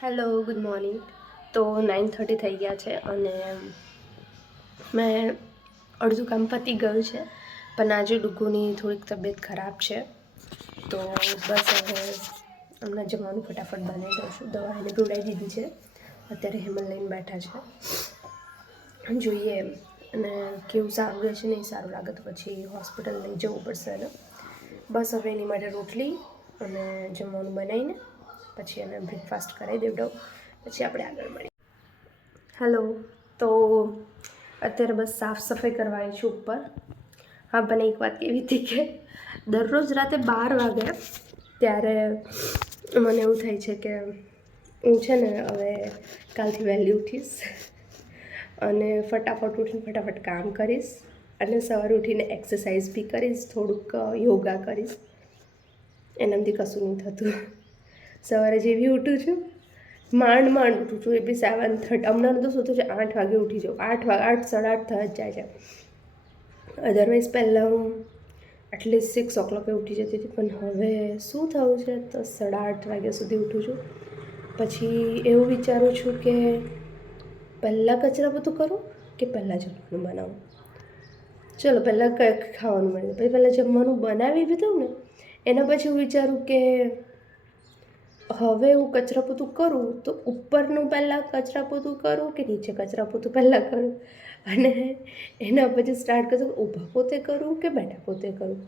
Hello good morning. તો 9:30 થઈ ગયા છે અને મેં અડધું કામ પતી ગયું છે, પણ આજે ડુગ્ગુની થોડીક તબિયત ખરાબ છે. તો બસ હવે હમણાં જમવાનું ફટાફટ બનાવી દઉં છું. દવા એને પીવડાવી દીધી છે. અત્યારે હેમલ લઈને બેઠા છે, જોઈએ અને કેવું સારું રહેશે નહીં સારું લાગે તો પછી હોસ્પિટલ લઈ જવું પડશે એને. બસ હવે એની માટે રોટલી અને જમવાનું બનાવીને પછી એને બ્રેકફાસ્ટ કરાવી દેવડાવું, પછી આપણે આગળ મળીએ. હેલો. તો અત્યારે બસ સાફ સફાઈ કરવા આવી છું ઉપર. હા, પણ એક વાત કેવી હતી કે દરરોજ રાતે 12 વાગે ત્યારે મને એવું થાય છે કે હું છે ને હવે કાલથી વહેલી ઉઠીશ અને ફટાફટ ઉઠીને ફટાફટ કામ કરીશ અને સવારે ઉઠીને એક્સરસાઇઝ બી કરીશ, થોડુંક યોગા કરીશ. એનાથી કશું નહીં થતું. સવારે જેવી ઉઠું છું માંડ ઉઠું છું, એ બી 7:30. હમણાં તો શું થયું છે 8 વાગે ઉઠી જાઉં. 8 સાડા 8 થઈ જ જાય છે. અધરવાઇઝ પહેલાં હું એટલીસ્ટ 6 o'clock ઉઠી જતી હતી, પણ હવે શું થયું છે તો 8:30 વાગ્યા સુધી ઉઠું છું. પછી એવું વિચારું છું કે પહેલાં કચરા પોતું કરું કે પહેલાં જમવાનું બનાવું. ચલો પહેલાં ખાવાનું બનાવી પછી પહેલાં જમવાનું બનાવી બી દઉં ને એના પછી હું વિચારું કે હવે હું કચરા પોતું કરું તો ઉપરનું પહેલાં કચરા પોતું કરું કે નીચે કચરા પોતું પહેલાં કરું, અને એના પછી સ્ટાર્ટ કરું ઊભા પોતે કરું કે બેઠા પોતે કરું.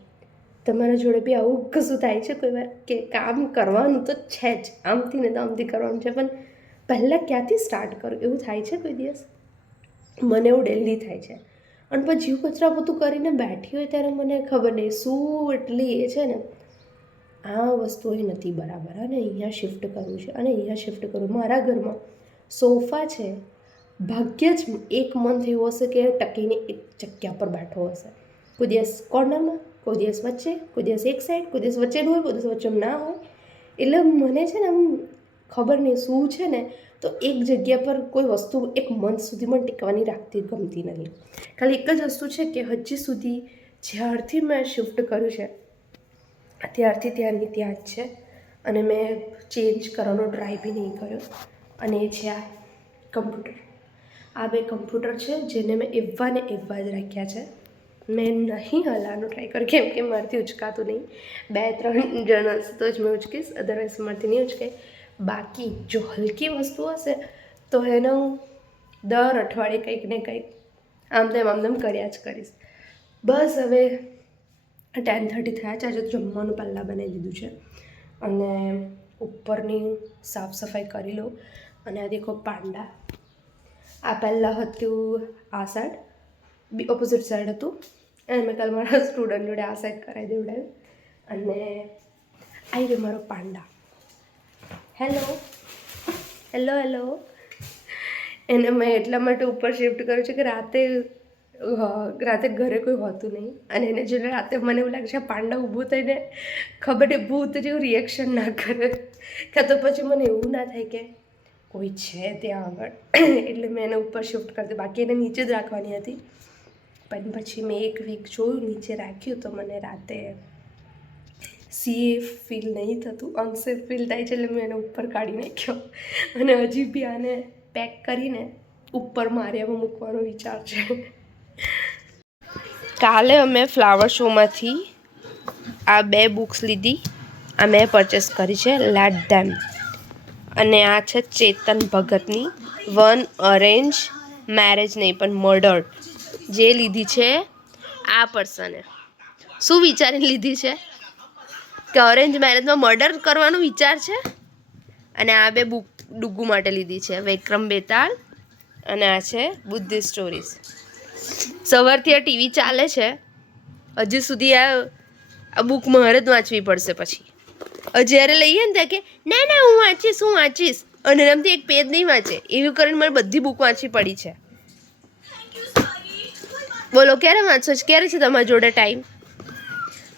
તમારા જોડે બી આવું કશું થાય છે કોઈ વાર કે કામ કરવાનું તો છે જ, આમથી ને તો આમથી કરવાનું છે, પણ પહેલાં ક્યાંથી સ્ટાર્ટ કરું એવું થાય છે કોઈ દિવસ? મને એવું ડેલી થાય છે. અને પછી કચરા પોતું કરીને બેઠી હોય ત્યારે મને ખબર નહીં શું એટલી એ છે ને આ વસ્તુ અહીં નથી બરાબર અને અહીંયા શિફ્ટ કરવું છે અને અહીંયા શિફ્ટ કરવું. મારા ઘરમાં સોફા છે, ભાગ્યે જ એક મંથ એવું હશે કે ટકીને એક જગ્યા પર બેઠો હશે. કોઈ દિવસ કોર્નરમાં, કોઈ દિવસ વચ્ચે, કોઈ દિવસ એક સાઈડ, કોઈ દિવસ વચ્ચેનું હોય, કોઈ દિવસ વચ્ચે ના હોય. એટલે મને છે ને આમ ખબર નહીં શું છે ને તો એક જગ્યા પર કોઈ વસ્તુ એક મંથ સુધી મને ટીકવાની રાખતી ગમતી નથી. ખાલી એક જ વસ્તુ છે કે હજી સુધી જ્યારથી મેં શિફ્ટ કર્યું છે ત્યારથી ત્યાંની ત્યાં જ છે અને મેં ચેન્જ કરવાનો ટ્રાય બી નહીં કર્યો. અને એ છે આ કમ્પ્યુટર. આ 2 કમ્પ્યુટર છે જેને મેં એવા ને એવા જ રાખ્યા છે. મેં નહીં હલાવવાનો ટ્રાય કર્યો કેમ કે મારાથી ઉચકાતું નહીં. 2-3 જણ હશે તો જ મેં ઉચકીશ, અદરવાઇઝ મારાથી નહીં ઉચકાય. બાકી જો હલકી વસ્તુ હશે તો એને હું દર અઠવાડિયે કંઈક ને કંઈક આમ તેમ કર્યા જ કરીશ. બસ હવે 10:30 થયા છે. આજે જમવાનું પહેલાં બનાવી દીધું છે અને ઉપરની સાફ સફાઈ કરી લઉં. અને આ દેખો પાંડા. આ પહેલાં હતું આ સાઈડ, બી ઓપોઝિટ સાઈડ હતું અને મેં કાલે મારા સ્ટુડન્ટ જોડે આ સાઈડ કરાવી દેવડાવ્યું. અને આવી રહ્યો મારો પાંડા. Hello hello hello. એને મેં એટલા માટે ઉપર શિફ્ટ કર્યું છે કે રાતે ઘરે કોઈ હોતું નહીં અને એને જોઈને રાતે મને એવું લાગે છે પાંડા ઊભું થઈને ખબર નહીં ભૂત જેવું રિએક્શન ના કરે, કાં તો પછી મને એવું ના થાય કે કોઈ છે ત્યાં આગળ. એટલે મેં એને ઉપર શિફ્ટ કરી દીધું. બાકી એને નીચે જ રાખવાની હતી, પણ પછી મેં 1 વીક જોયું નીચે રાખ્યું તો મને રાતે સેફ ફીલ નહીં થતું, અનસેફ ફીલ થાય છે. એટલે મેં એને ઉપર કાઢી નાખ્યો અને હજી બી આને પેક કરીને ઉપર મારિયામાં મૂકવાનો વિચાર છે. કાલે અમે ફ્લાવર શોમાંથી આ 2 બુક્સ લીધી. આ મેં પરચેસ કરી છે, લેટ ધેમ. અને આ છે ચેતન ભગતની વન અરેન્જ મેરેજ નહીં પણ મર્ડર, જે લીધી છે આ પર્સને. શું વિચારીને લીધી છે કે અરેન્જ મેરેજમાં મર્ડર કરવાનો વિચાર છે? અને આ 2 બુક ડુગ્ગુ માટે લીધી છે, વિક્રમ બેતાળ અને આ છે બુદ્ધિસ્ટ સ્ટોરીઝ. સવારથી આ ટીવી ચાલે છે, હજી સુધી આ બુક મારે જ વાંચવી પડશે. પછી જ્યારે લઈએ ને ત્યાં કે ના હું વાંચીશ અને એનામાંથી એક પેજ નહીં વાંચે. એવું કરીને મારે બધી બુક વાંચવી પડી છે. બોલો ક્યારે વાંચો છો? ક્યારે છે તમારી જોડે ટાઈમ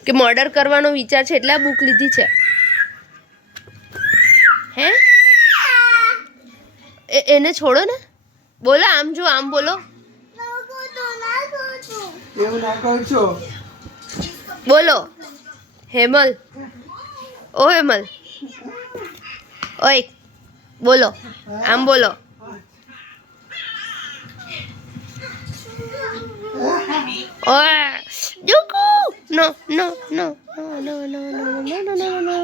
કે મર્ડર કરવાનો વિચાર છે એટલે આ બુક લીધી છે? હે એને છોડો ને, બોલો આમ જો આમ બોલો, બોલો. હેમલ, ઓ હેમલ, ઓય બોલો આમ બોલો. ઓય ડુગુ નો નો નો નો નો નો નો નો નો નો.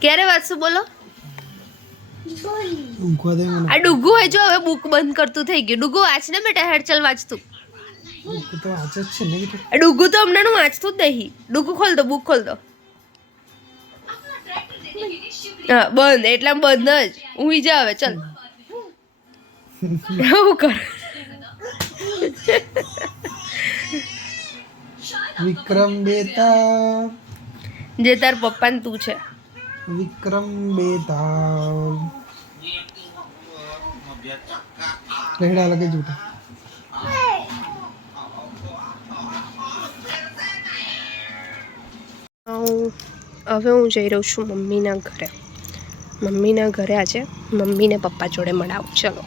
ક્યારે વાંચશું બોલો. આ ડુગુ હોય જો હવે બુક બંધ કરતું થઈ ગયું. ડુગુ વાંચ ને બેટા, હેડ ચલ વાંચતું. ડુગુ તો હમણાં વાંચતું જ નહીં. ડુગુ ખોલ દો, બુક ખોલ દો. હા બંધ એટલે બંધ જ. ઊંઘી જા હવે ચલ. એવું કર. વિક્રમ બેતાલ. જે તાર પપ્પા ને તું છે. વિક્રમ બેતાલ. રહેડા લગે જૂઠા. હવે હું જઈ રહું છું મમ્મીના ઘરે. મમ્મીના ઘરે આજે મમ્મીને પપ્પા જોડે મળાવું. ચલો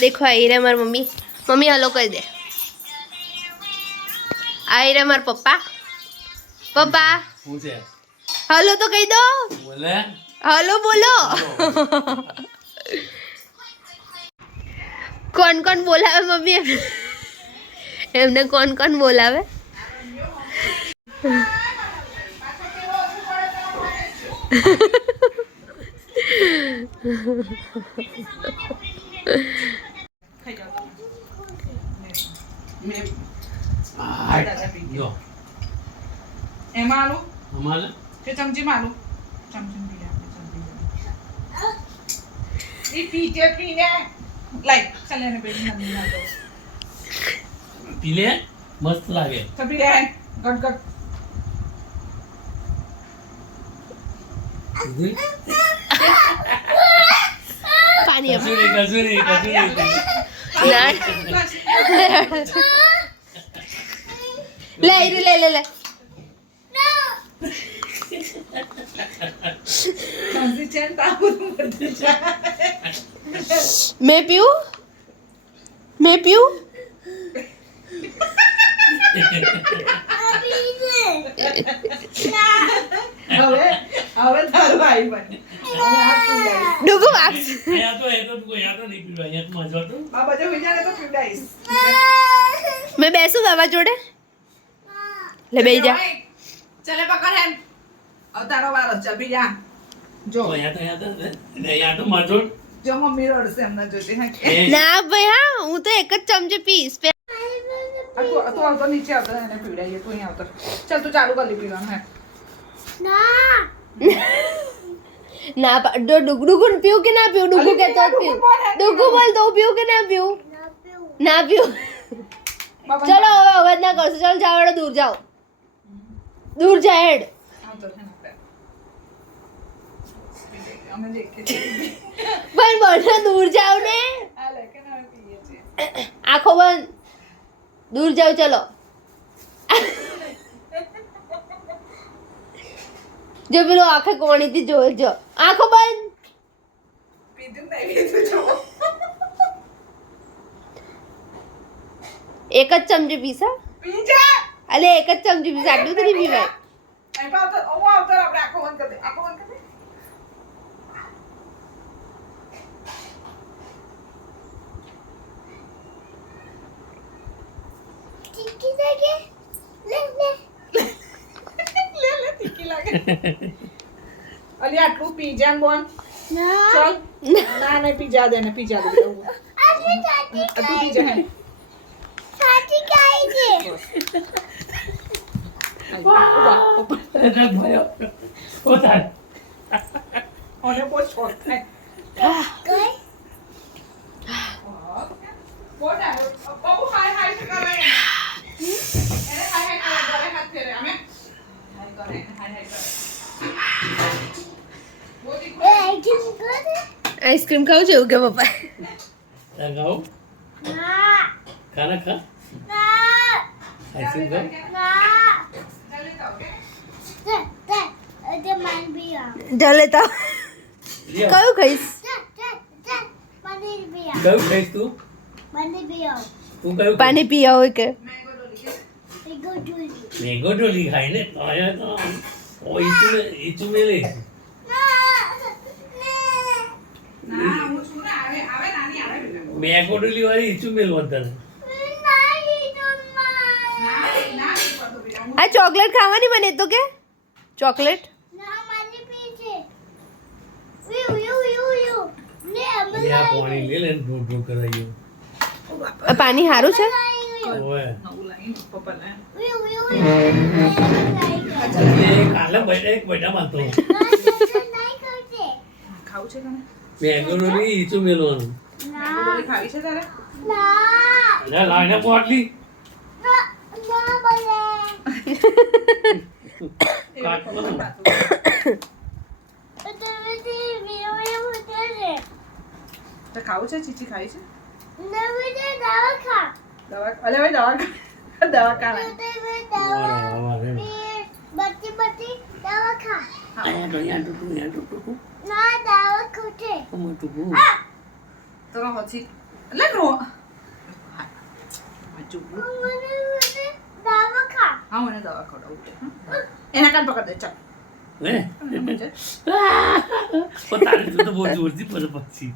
દેખો આવી રહ્યા મારા મમ્મી. મમ્મી હલો કહી દે. આવી રહ્યા મારા પપ્પા. પપ્પા હલો તો કહી દો. હલો બોલો. કોણ કોણ બોલાવે મમ્મી? એમને કોણ કોણ બોલાવે? એમાં આલુ કે ચમચીમાં આલુ? ચમચી પી પીને લાઈ ચાલે ને બેટી નંદી ના દો પીલે મસ્ત લાગે તો પી લે ગટ ગટ પાણી કસૂરી લે લે લે લે. ચમચી ચેન તાબુ બધું मैं पीऊं? मैं पीऊं? હવે તારું આવી બને ડુગુ વાક્સ. આ બધે હોઈ જાય તો પીવડાઈશ. मैं બેસું બાબા જોડે? લે બેસી જા. ચલે પકડ હેન હવે તારો વારો ચાલ પી જા. જો જો મમ્મી રડશે એમને જોતી હા ના ભાઈ હા હું તો એક જ ચમચી પીશ. તું આવતો નીચે આવતો એને પીવડાવીએ તું અહીં આવતો ચાલ તું ચાલુ કરી પીવાનું હે ના ડુગુ પીવું કે ના પીવું? ડુગુ કે તો પીવું. ડુગુ બોલ તો પીવું કે ના પીવું? ના પીવું. ચલો હવે અવાજ ના કરશો. ચાલો જાવ દૂર જાઓ. દૂર જા હેડ. આવતો છે ને અમે દેખે પણ બને દૂર જાવ ને. આ લે કે ના પીએ છે આંખો બંધ. દૂર જાવ ચલો. જો પેલો આંખે કોણીથી જોજો. આંખો બંધ. પીધું નહીં પીધું જો એક જ ચમચી પીસા. પી જા અલે એક જ ચમચી પીસા. આટલું તો નહીં પીવાય. અહીં પાવતો ઓ આવતો આપણે આંખો બંધ કરી દે આંખો બંધ કરી દે ટીકી લાગે. લે તીખી લાગે અલી આટલું પી જા ને બોન ચાલ ના નહીં પી જા દે ને પી જા દે તું પી જા હે સાચી કાઈ છે. ઓને બહુ શોખ થાય બોલ બાબુ હાય હાય કરે એને હાય હાય કરે હાથ ફેરે અમે હાય કરે હાય કરે આઈસ્ક્રીમ ખાવું છે એવું કે પપ્પા? ખાના ખા આઈસ્ક્રીમ જલેતા કયું ખાઈશ? કયું ખાઈશ તું? તું કયું પાણી પીયા હોય કે મેંગો ડોલી ખાય ને તો આયા તો ઓ ઈચું મેલે ના હું છું ને આવે આવે નાની આવે બેટા મેંગો ડોલી વાળી ઈચું મેલવા તને ના ના પતો બેટા હું આ ચોકલેટ ખાવાની મને તો કે ચોકલેટ યા પાણી લે લે ઢોક ઢોક કરાયું પાણી સારું છે ઓય નવું લાઈન પપ્પા લાઈન એ કાલે બેઠા એક બેઠા માતો ખાવું છે તમે મેંગો ડોલી ઈચું મેલવાનું મેંગો ડોલી ખાવી છે તારે અરે લાઈને પોટલી કાટવાનું તો ખાવું છે ચીચી ખાવી છે દવા અલે ભાઈ દવા ખાના તો હોછી એટલે નો હા મને દવા ખવડાવું છે એના કાન પકડ દે ચાલ હે પોતાની તો બહુ જોરથી પર પછી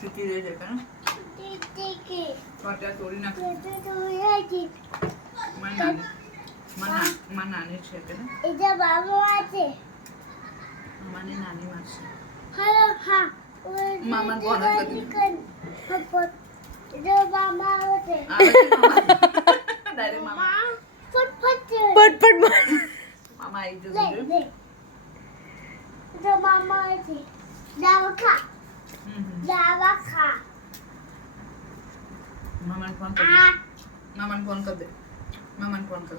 સીટી દે છે કે પાટા તોડી નાખ માં નાની છે કે ને મને નાની મારશે મામા કોણ હતી ડાયરેક્ટ મામા પટ મામા આવી જશે મામાને ફોન કર દે મામાને ફોન કર દે મામાને ફોન કર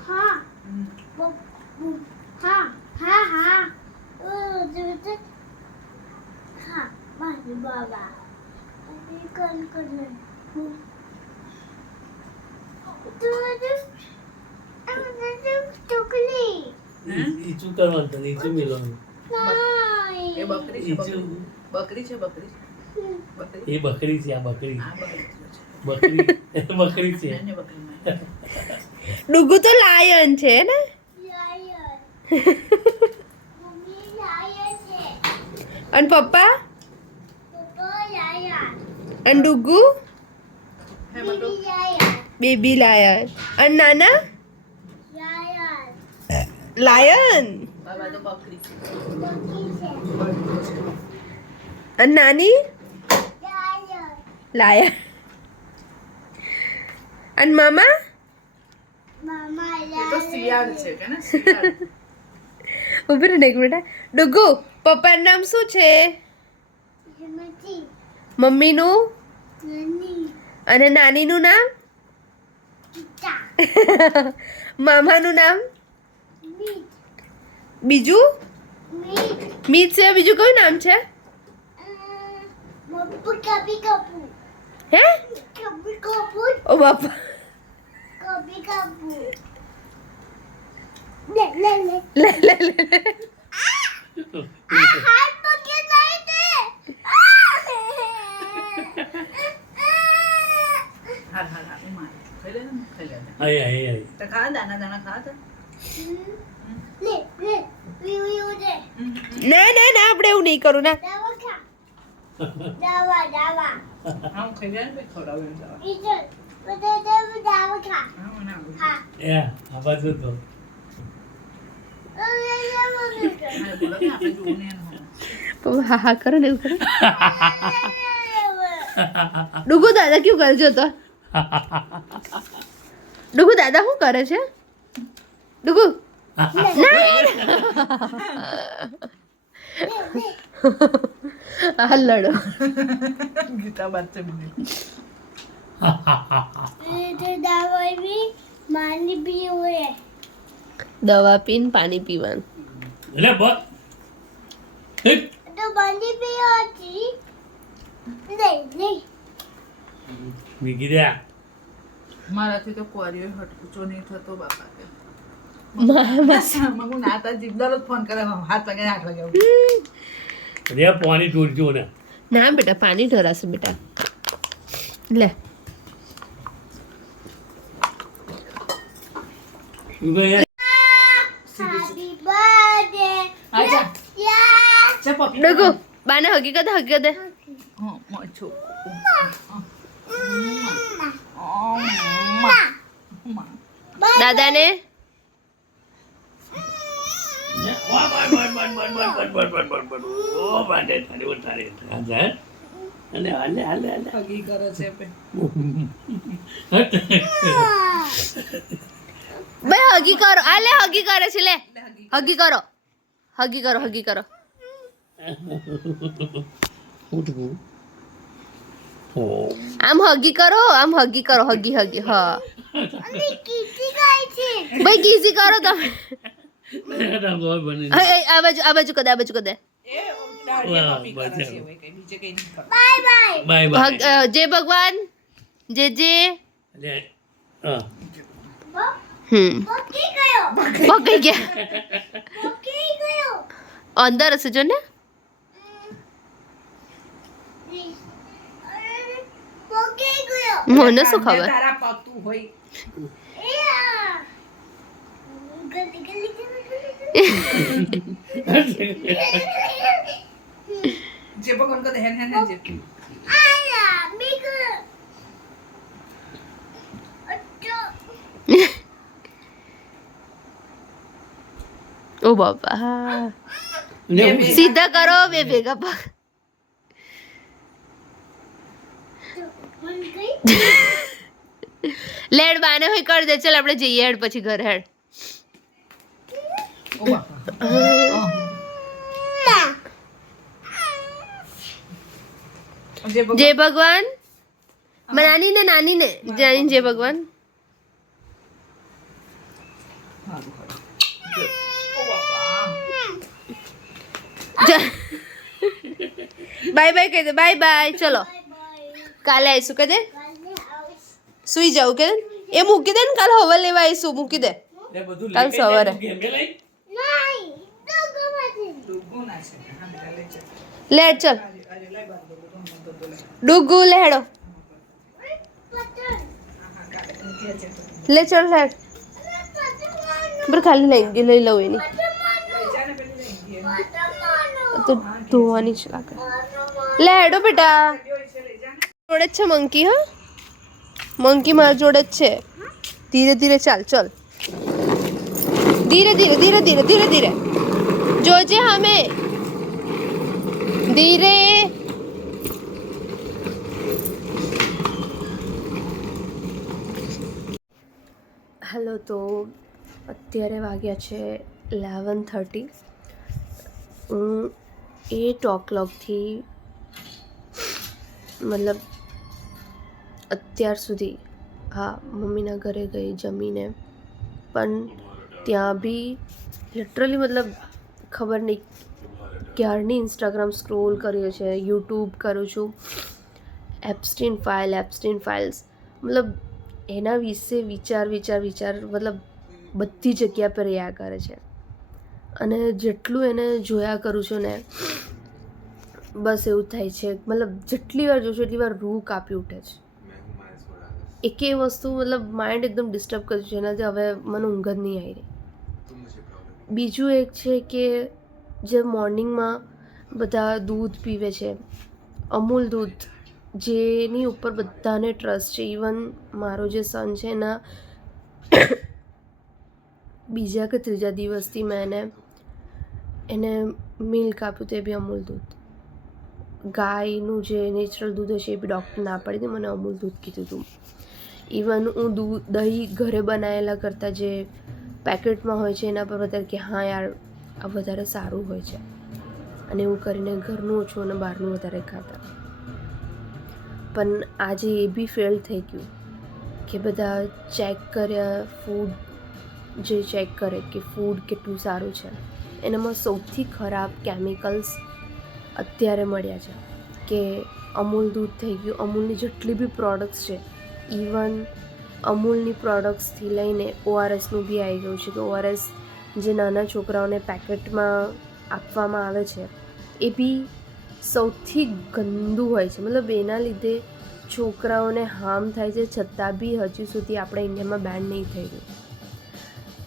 ઈચું કરવાનું તને ઈચું મેલવાનું એ બકરી છે ઈચું બકરી છે બકરી બકરી એ બકરી છે આ બકરી આ બકરી છે બકરી છે નાની બકરી ડુગુ તો લાયન છે ને અને પપ્પા અને ડુગુ હે બટુ બેબી લાયન અને નાના લાયન બાબા તો બકરી છે અને નાની લાયન અને મામા એ તો શિયાળ છે કે ને શિયાળ ઉભી રહે ને એક મિનિટ ડુગુ પપ્પાનું નામ શું છે મમ્મીનું અને નાનીનું નામ મામાનું નામ બીજું મીત છે બીજું કયું નામ છે હે ઓ બાપા લે લે લે હાર હાર હાર ઉમા ખાઈ લે ને ખાઈ લે આય આય આય તો ખા દાના દાના ખા તો ના ના ના આપણે એવું નહીં કરું ના હા હું ખાઈ લે ને પછી ખવડાવું એમ દવા હા મને આવું એ આ બાજુ તો હા બોલો કે આપણે જોવું ને એનું પપ્પા હા હા કરો ને એવું કરો ડુગુ દાદા ક્યું કરજો તો ડુગુ દાદા શું કરે છે ડુગુ હા લડો ગીતા બાદ છે બીજી દવા પીને પાણી પીવાનું એટલે બસ મીકી દે મારાથી તો કોરીઓ ઊંચો નહીં થતો બાપા કે મગુ ના હતા જીપ દરરોજ ફોન કરે 7 વાગે 8 વાગે આવું. રે પાણી ઢોળજો ને ના બેટા પાણી ઢોરાશે બેટા લે આજા ચા પપ્પી ડગો બાને હકીકત દે હા મચો દાદાને હગી કરે છે પે બે હગી કરો આ લે હગી કરે છે લે હગી કરો આમ હગી કરો હગી હા ભાઈ કીઝી કરો તમે આ બાજુ કદે એ દાડિયા પપ્પી કરે છે હવે કઈ બીજે કઈ નહીં કરે. બાય બાય જય ભગવાન જે પકઈ ગયા અંદર હશે જો ને મને શું ખબર તારા પગતું હોય જે ભગવાન કહે હેન હેન જે ઓ બાપા સીધા કરો બે ભેગા પગ લેડ બાને હોય કર દે ચાલ આપણે જઈએ હેડ પછી ઘર હેડ ઓ બાપા જય ભગવાન નાની ને જય ભગવાન બાય બાય કહી દે બાય ચલો કાલે આવીશું કહી દે સુઈ જાવ કે એ મૂકી દે ને કાલે હવા લેવા આવીશું મૂકી દે કાલ સવારે લે ચલ ડુગુ લેડો લે ચલ લેડ બર ખાલી લઈ લઉં એની તો ધોવાની જ લાગે લે હેડો બેટા જોડે જ છે મંકી હા મંકી મારા જોડે જ છે ધીરે ધીરે ચાલ ધીરે જોજે હમે ધીરે હેલો તો અત્યારે વાગ્યા છે 11:30 હું 8 o'clockથી મતલબ અત્યાર સુધી હા મમ્મીના ઘરે ગઈ જમીને પણ ત્યાં બી લિટરલી મતલબ ખબર નહીં ક્યારની ઇન્સ્ટાગ્રામ સ્ક્રોલ કર્યો છે યુટ્યુબ કરું છું એપ્સ્ટીન ફાઇલ્સ મતલબ એના વિશે વિચાર મતલબ બધી જગ્યા પર રહ્યા કરે છે અને જેટલું એને જોયા કરું છું ને બસ એવું થાય છે મતલબ જેટલી વાર જોશું એટલી વાર રૂહ કાપી ઉઠે છે એકે વસ્તુ મતલબ માઇન્ડ એકદમ ડિસ્ટર્બ કર્યું છે એનાથી હવે મને ઊંઘ જ નહીં આવી રહી બીજું એક છે કે જે મોર્નિંગમાં બધા દૂધ પીવે છે અમૂલ દૂધ જેની ઉપર બધાને ટ્રસ્ટ છે ઇવન મારો જે સન છે એના બીજા કે ત્રીજા દિવસથી મેં એને મિલ્ક આપ્યું તે બી અમૂલ દૂધ ગાયનું જે નેચરલ દૂધ હશે એ બી ડૉક્ટર ના પાડી હતી મને અમૂલ દૂધ કીધું હતું ઇવન હું દહીં ઘરે બનાવેલા કરતાં જે પેકેટમાં હોય છે એના પર વધારે કે હા યાર આ વધારે સારું હોય છે અને એવું કરીને ઘરનું ઓછું અને બહારનું વધારે ખાતા પણ આજે એ બી ફેલ થઈ ગયું કે બધા ચેક કર્યા ફૂડ જે ચેક કરે કે ફૂડ કેટલું સારું છે એનામાં સૌથી ખરાબ કેમિકલ્સ અત્યારે મળ્યા છે કે અમૂલ દૂધ થઈ ગયું અમૂલની જેટલી બી પ્રોડક્ટ્સ છે ઇવન અમૂલની પ્રોડક્ટ્સથી લઈને ORSનું બી આવી ગયું છે કે ORS જે નાના છોકરાઓને પેકેટમાં આપવામાં આવે છે એ બી સૌથી ગંદુ હોય છે. મતલબ એના લીધે છોકરાઓને હાર્મ થાય છે, છતાં બી હજી સુધી આપણા ઇન્ડિયામાં બેન નહીં થઈ ગયું.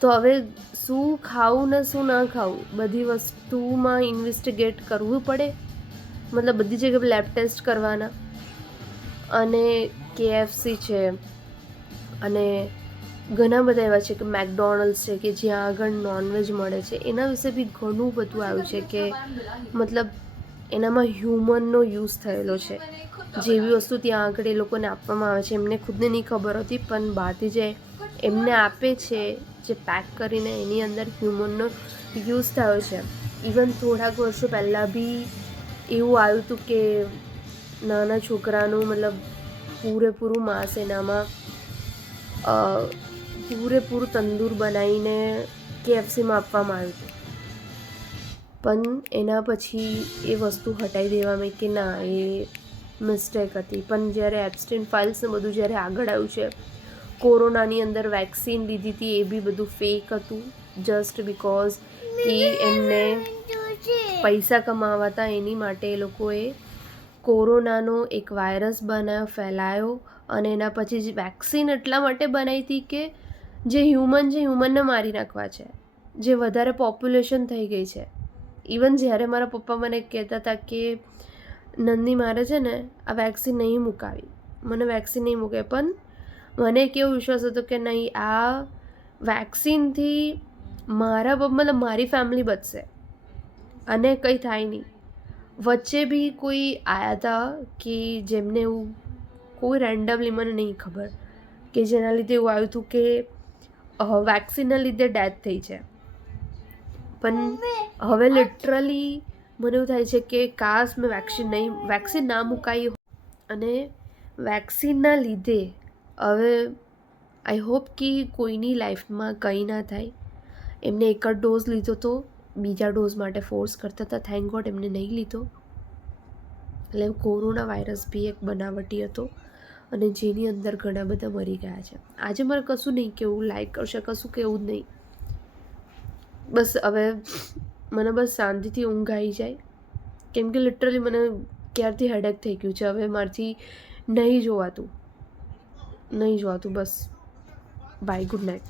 તો હવે શું ખાવું ને શું ના ખાવું બધી વસ્તુમાં ઇન્વેસ્ટિગેટ કરવું પડે. મતલબ બધી જગ્યાએ લેબ ટેસ્ટ કરવાના. અને KFC છે અને ઘણા બધા એવા છે કે મેકડોનલ્ડ્સ છે કે જ્યાં આગળ નોનવેજ મળે છે. એના વિશે બી ઘણું બધું આવ્યું છે કે મતલબ એનામાં હ્યુમનનો યુઝ થયેલો છે. જેવી વસ્તુ ત્યાં આગળ એ લોકોને આપવામાં આવે છે એમને ખુદને નહીં ખબર હતી, પણ બહારથી જે એમને આપે છે જે પેક કરીને એની અંદર હ્યુમનનો યુઝ થયો છે. ઇવન થોડાક વર્ષો પહેલાં બી એવું આવ્યું હતું કે નાના છોકરાનું મતલબ પૂરેપૂરું માંસ એનામાં પૂરેપૂરું તંદૂર બનાવીને KFCમાં આપવામાં આવ્યું હતું. પણ એના પછી એ વસ્તુ હટાવી દેવામાં કે ના એ મિસ્ટેક હતી. પણ જ્યારે એબ્સ્ટેન ફાઇલ્સ ને બધું જ્યારે આગળ આવ્યું છે, કોરોનાની અંદર વેક્સિન લીધી હતી એ બી બધું ફેક હતું, જસ્ટ બિકોઝ કે એમને પૈસા કમાવા હતા એની માટે એ લોકોએ કોરોનાનો એક વાયરસ બનાવ્યો, ફેલાયો અને એના પછી જ વેક્સિન એટલા માટે બનાવી હતી કે જે હ્યુમન છે હ્યુમનને મારી નાખવા છે, જે વધારે પોપ્યુલેશન થઈ ગઈ છે. ઇવન જ્યારે મારા પપ્પા મને કહેતા હતા કે નંદી મારે છે ને આ વેક્સિન નહીં મુકાવી, મને વેક્સિન નહીં મૂકે, પણ મને કેવો વિશ્વાસ હતો કે નહીં આ વેક્સિનથી મતલબ મારી ફેમિલી બચશે અને કંઈ થાય નહીં. વચ્ચે બી કોઈ આવ્યા હતા કે જેમને એવું કોઈ રેન્ડમલી મને નહીં ખબર કે જેના લીધે એવું આવ્યું હતું કે વેક્સિનના લીધે ડેથ થઈ છે. પણ હવે લિટરલી મને એવું થાય છે કે કાશ મેં વેક્સિન ના મુકાઈ અને વેક્સિનના લીધે હવે આઈ હોપ કે કોઈની લાઈફમાં કંઈ ના થાય. એમને એક જ ડોઝ લીધો તો બીજા ડોઝ માટે ફોર્સ કરતા હતા, થેન્ક ગોડ એમને નહીં લીધો. એટલે કોરોના વાયરસ બી એક બનાવટી હતો અને જેની અંદર ઘણા બધા મરી ગયા છે. આજે મારે કશું નહીં કેવું, લાઈક કરશે કશું કેવું જ નહીં. બસ હવે મને બસ શાંતિથી ઊંઘ આવી જાય, કેમ કે લિટરલી મને ક્યારથી હેડેક થઈ ગયું છે. હવે મારાથી નહીં જોવાતું બસ. Bye, good night.